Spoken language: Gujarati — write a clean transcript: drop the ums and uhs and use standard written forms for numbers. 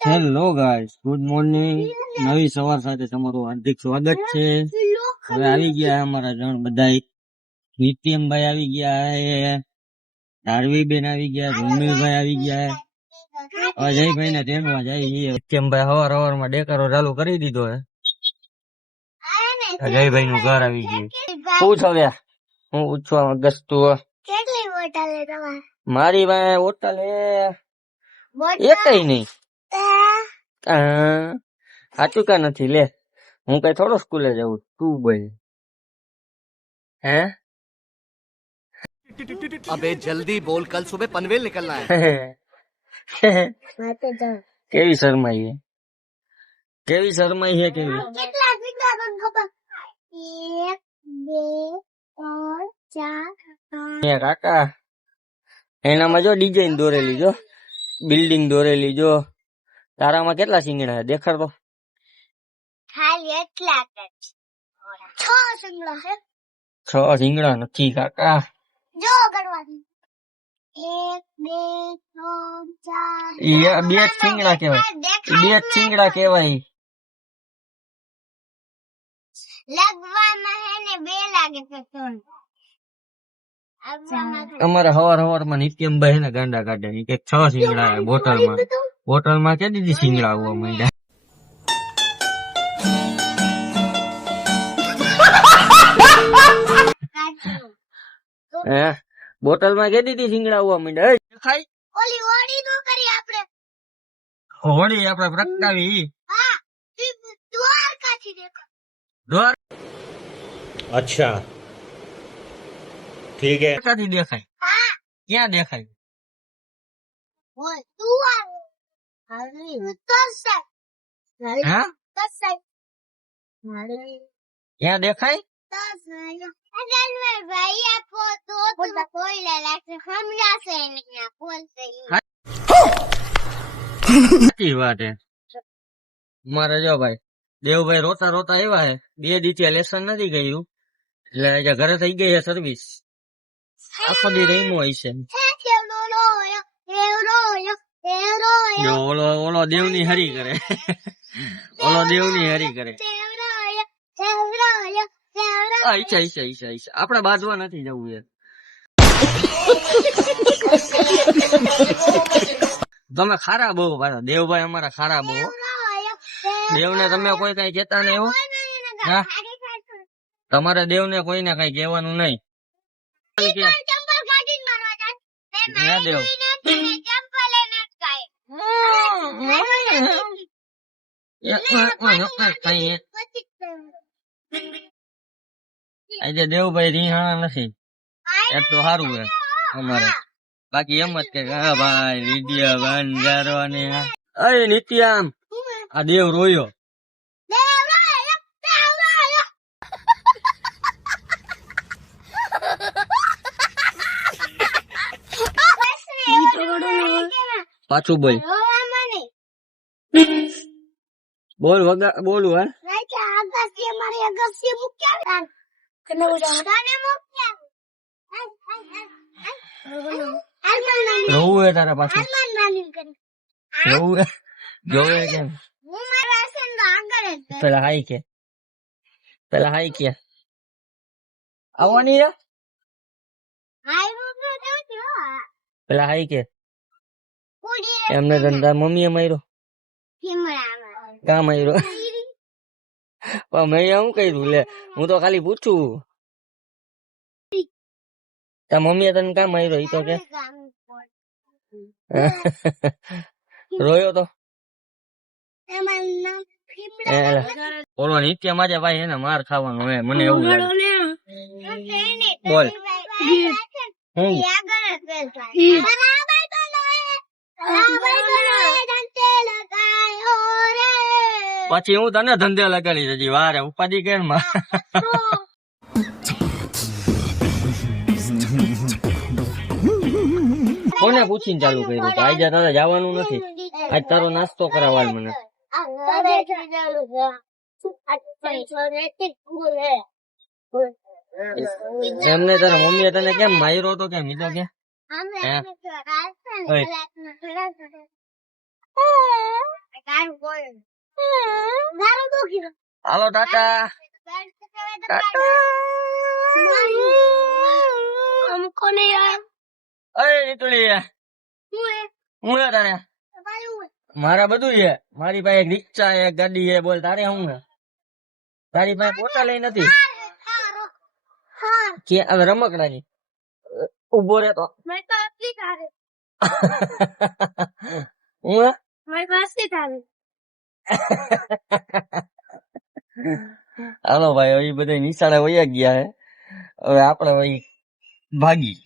Hello guys, good morning. નવી સવાર સાથે તમારું હાર્દિક સ્વાગત છે. હવે આવી ગયા અમારા જણ બધા. નિત્યમભાઈ આવી ગયા છે, ધારવીબેન આવી ગયા, ધુમ્મીભાઈ આવી ગયા. અજયભાઈ ને તેડવા જાય છે. નિત્યમભાઈ હવાર માં ડેકારો ચાલુ કરી દીધો હે. અજયભાઈ નું ઘર આવી ગયું. પૂછ હવે, હું પૂછવા માંગસ તું? કેટલી બોટલ હે તમારે? મારી પાસે હોટલ હે એકય નહીં. સાચું કા નથી લે, હું કઈ થોડો સ્કૂલે જાઉં, તું બોલ. હે अबे जल्दी बोल, कल सुबह पनवेल निकलना है। કેવી શરમાઈ હે, કેવી શરમાઈ હે, કેવી? કેટલા કેટલા તમને ખબર? 1 2 3 4 હે કાકા, એનામાં જો ડિઝાઇન દોરેલી, જો બિલ્ડિંગ દોરેલી, જો તારામાં કેટલા સિંગડા હે દેખાડ તો. ખાલી એટલા જ 6 સિંગડા હે. 6 સિંગડા નથી કાકા, જો ગણવાની 1 2 3 4 ઈ બે જ સિંગડા કેવાય, ઈ બે જ સિંગડા કેવાય. લગવામાં હે ને 2 લાગે તો 3. અમારે હવાર માં નિત્યમભાઈ ને ગાંડા કાઢે, ઈ કે 6 સિંગડા બોટલ માં કે દીધી સિંગડા આવવા માંડ્યા. હે બોટલ માં કે દીધી સિંગડા આવવા માંડ્યા. ખાઈ ઓલી હોળી નો કરી આપણે. હોળી આપડે પ્રગટાવી. હા, દ્વારકાથી દેખો. દ્વાર अच्छा ठीक है। દ્વારકાથી દેખાય? હા, ક્યાં દેખાય? ઓય તુવાર. હાલી તરસાઈ. હા, તરસાઈ. હાલી ક્યાં દેખાય? તરસાઈ. અગર ભાઈ આપો તો કોઈ લે લાગે હમણાં ને આ બોલશે. સાચી વાત હે. મારે જો ભાઈ દેવભાઈ રોતા રોતા આવ્યા હે, 2 દિવસથી લેસન નથી કર્યું, એટલે આજે ઘરે થઈ ગઈ છે સર્વિસ. આખો દી રહીમો હોય છે. જો ઓલો દેવની હરી કરે, ઓલો દેવની હરી કરે. ઈચ્છા ઈચ્છા ઈચ્છા ઈચ્છા આપડે બાજવા નથી જવું યાર. તમે ખારા બહુ પાછા, દેવભાઈ અમારા ખારા બહુ. દેવને તમે કોઈ કઈ કેતા નહીં હો. હા, તમારે દેવને કોઈને કઈ કહેવાનું નહીં. હે દેવ, આજે દેવભાઈ રીહાણા નથી એટલું સારું હે અમારે. બાકી એમ જ કે હા ભાઈ વિદ્યા બંધારો ને. અરે નિત્યામ, આ દેવ રોયો. પાછું બોલ, બોલ વગા બોલું હે. રોવું હે તારા પાછું, રોવું હે, જોવે કેમ? પેલા હાઈ કે, પેલા હાઈ કે આવવાની હે, પેલા હાઈ કે એમને ધંધા મમ્મીએ માર્યો. કા માર્યો? પણ મેં શું કર્યું લે, હું તો ખાલી પૂછું. તા મમ્મીએ તને કા માર્યો ઈ તો કે. રોયો તો ઓલો નિત્યમ આજે ભાઈ એને માર ખાવાનું હે, મને એવું લાગે. બોલ પછી હું તને ધંધે લગાડી હજી વારે ઉપાધિ કેમ માં. કોને પૂછીને ચાલુ કર્યું? આજે તારે જવાનું નથી, આજ તારો નાસ્તો કરાવવા મને. એમને તારા મમ્મીએ તને કેમ માર્યો તો કેમ ઈ તો કે? મારું તો કીધું હાલો ટાટા हमको नहीं यार અરે નીતુડી હું હે તારે મારા બધું છે મારી પાસે એક રિક્ષા એક ગાડી છે બોલ તારે શું હે તારી પાસે બોટલ નથી કે હવે રમકડાની ઉભો રે તો मेरे पास भी था હું હે मेरे पास भी था હાલો ભાઈ હવે બધા નિશાળે વયા ગયા હે હવે આપણે ભાઈ ભાગી